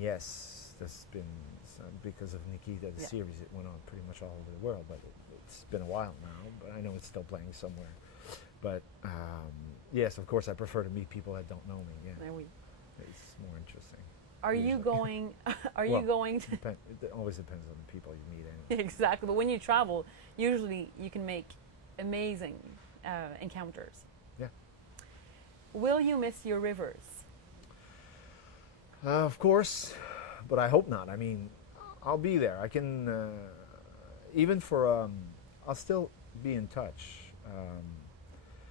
Yes, that's been because of Nikita, the Yeah. series. It went on pretty much all over the world, but it's been a while now. But I know it's still playing somewhere. But yes, of course, I prefer to meet people that don't know me. Yeah, There we. it's more interesting. Are you Usually. going? Are you Well, going to? it always depends on the people you meet. Anyway. Exactly. But when you travel, usually you can make amazing encounters. Yeah. Will you miss your rivers? Of course, but I hope not. I mean, I'll be there. I can even for. I'll still be in touch.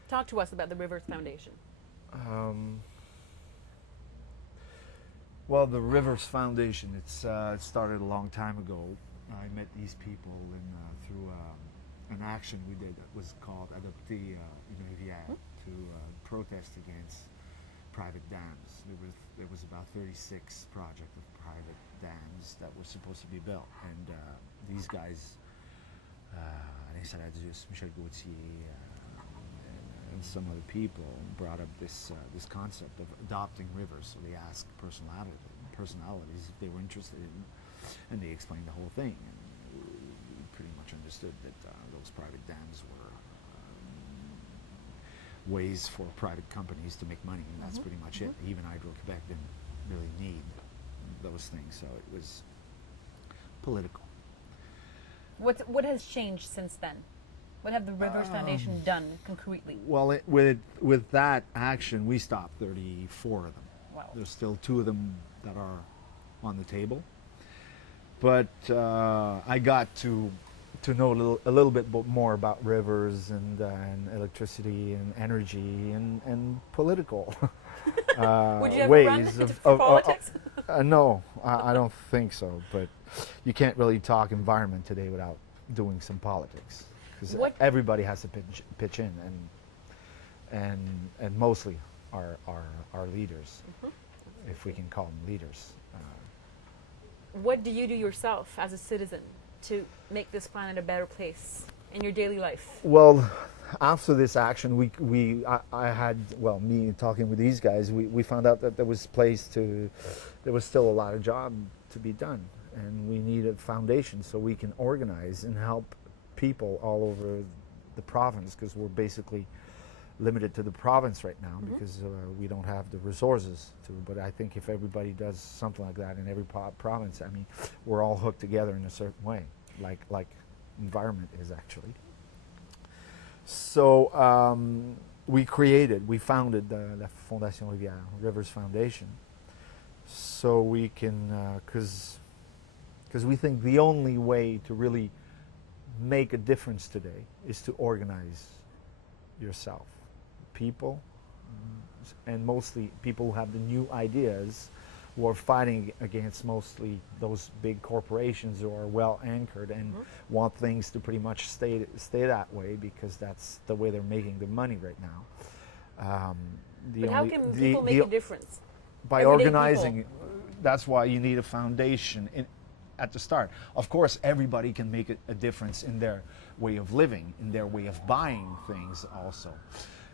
Talk to us about the Rivers Foundation. Um, well, the Rivers Foundation. It started a long time ago. I met these people through an action we did that was called Adopter une rivière to protest against private dams. There was about 36 projects of private dams that were supposed to be built, and these guys, Alain Saladius, Michel Gauthier, and some other people brought up this concept of adopting rivers. So they asked personalities if they were interested in, and they explained the whole thing. And we pretty much understood that those private dams were ways for private companies to make money, and that's pretty much it. Even Hydro-Quebec didn't really need those things, so it was political. What has changed since then? What have the Rivers Foundation done concretely? Well, with that action, we stopped 34 of them. Wow. There's still 2 of them that are on the table, but I got to know a little bit more about rivers and electricity and energy and political Would you ever ways run of for politics? no, I don't think so. But you can't really talk environment today without doing some politics, because everybody has to pitch in, and mostly our leaders, if we can call them leaders. What do you do yourself as a citizen to make this planet a better place in your daily life? Well, after this action, I had, well, me talking with these guys, we found out that there was still a lot of job to be done, and we need a foundation so we can organize and help people all over the province, because we're basically limited to the province right now because we don't have the resources to. But I think if everybody does something like that in every province, I mean, we're all hooked together in a certain way, like environment is actually. So we founded the Fondation Rivière, Rivers Foundation, so we can, because we think the only way to really make a difference today is to organize yourself. People, and mostly people who have the new ideas, who are fighting against mostly those big corporations who are well anchored and want things to pretty much stay that way, because that's the way they're making the money right now. But how can people make a difference? By organizing. That's why you need a foundation at the start. Of course, everybody can make a difference in their way of living, in their way of buying things also.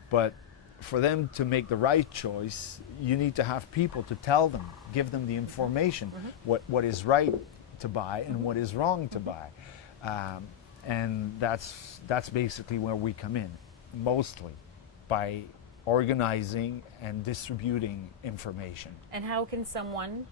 But for them to make the right choice, you need to have people to tell them, give them the information, what is right to buy and what is wrong to buy. And that's basically where we come in, mostly by organizing and distributing information. And how can someone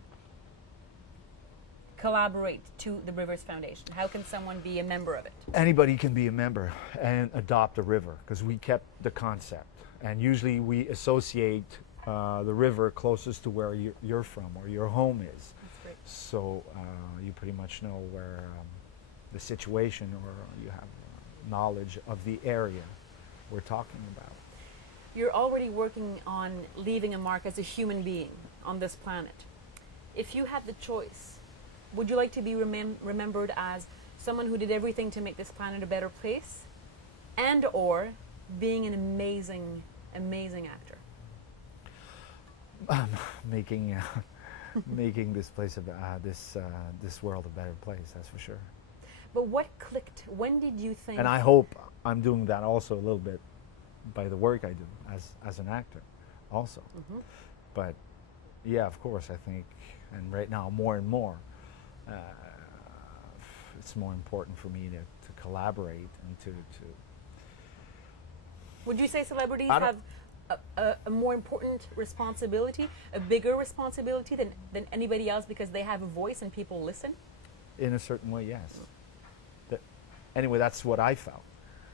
collaborate to the Rivers Foundation? How can someone be a member of it? Anybody can be a member and adopt a river, because we kept the concept. And usually we associate the river closest to where you're from or your home is. That's great. So you pretty much know where the situation, or you have knowledge of the area we're talking about. You're already working on leaving a mark as a human being on this planet. If you had the choice, would you like to be remembered as someone who did everything to make this planet a better place, and or being an amazing actor? Making this place this world a better place, that's for sure. But what clicked? When did you think? And I hope I'm doing that also a little bit by the work I do as an actor also. But yeah, of course, I think and right now more and more, it's more important for me to collaborate and to Would you say celebrities I have don't- a more important responsibility, a bigger responsibility than anybody else because they have a voice and people listen? in a certain way, yes. Anyway, that's what I felt.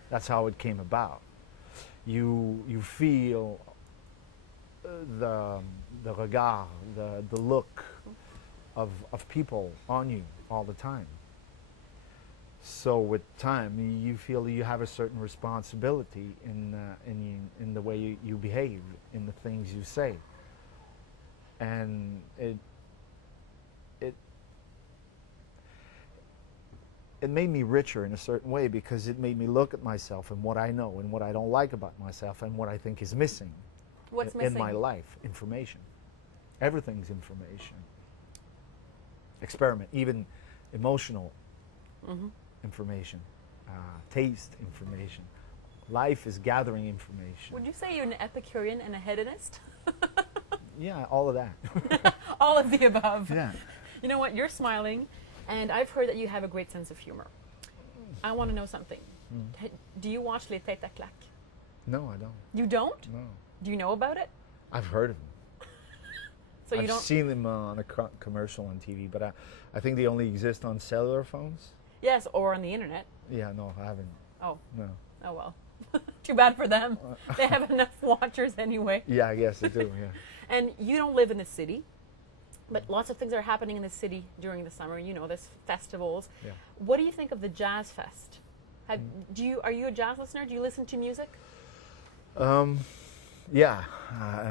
That's how it came about. You feel the regard, the look of people on you all the time. So with time, you feel you have a certain responsibility in the way you behave, in the things you say, and it made me richer in a certain way because it made me look at myself and what I know and what I don't like about myself and what I think is missing. What's in missing? my life? Information. Everything's information. Experiment, even emotional information, taste information. Life is gathering information. Would you say you're an Epicurean and a hedonist? Yeah, all of that. All of the above. Yeah. You know what? You're smiling, and I've heard that you have a great sense of humor. I want to know something. Do you watch Les Têtes à Claques? No, I don't. You don't? No. Do you know about it? I've heard of them. So you I've don't? seen them on a commercial on TV, but I think they only exist on cellular phones. Yes, or on the internet. Yeah, no, I haven't. Oh, No. oh well. Too bad for them. They have enough watchers anyway. Yeah, I guess they do, yeah. And you don't live in the city, but lots of things are happening in the city during the summer. You know, there's festivals. Yeah. What do you think of the Jazz Fest? Are you a jazz listener? Do you listen to music? Yeah,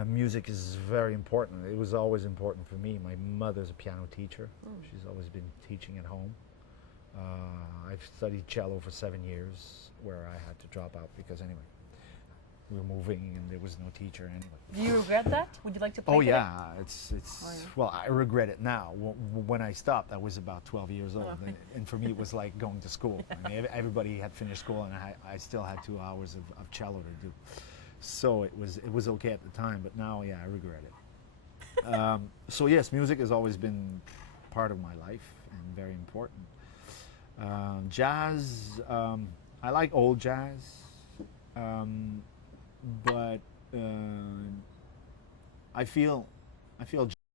music is very important. It was always important for me. My mother's a piano teacher. She's always been teaching at home. I've studied cello for 7 years, where I had to drop out because anyway, we were moving and there was no teacher anyway. Do you regret that? Would you like to play? Oh today? yeah, it's well, I regret it now. When I stopped, I was about 12 years old, and for me it was like going to school. I mean, everybody had finished school, and I still had 2 hours of cello to do. So it was okay at the time, but now, yeah, I regret it. So yes, music has always been part of my life and very important. Jazz, I like old jazz, but I feel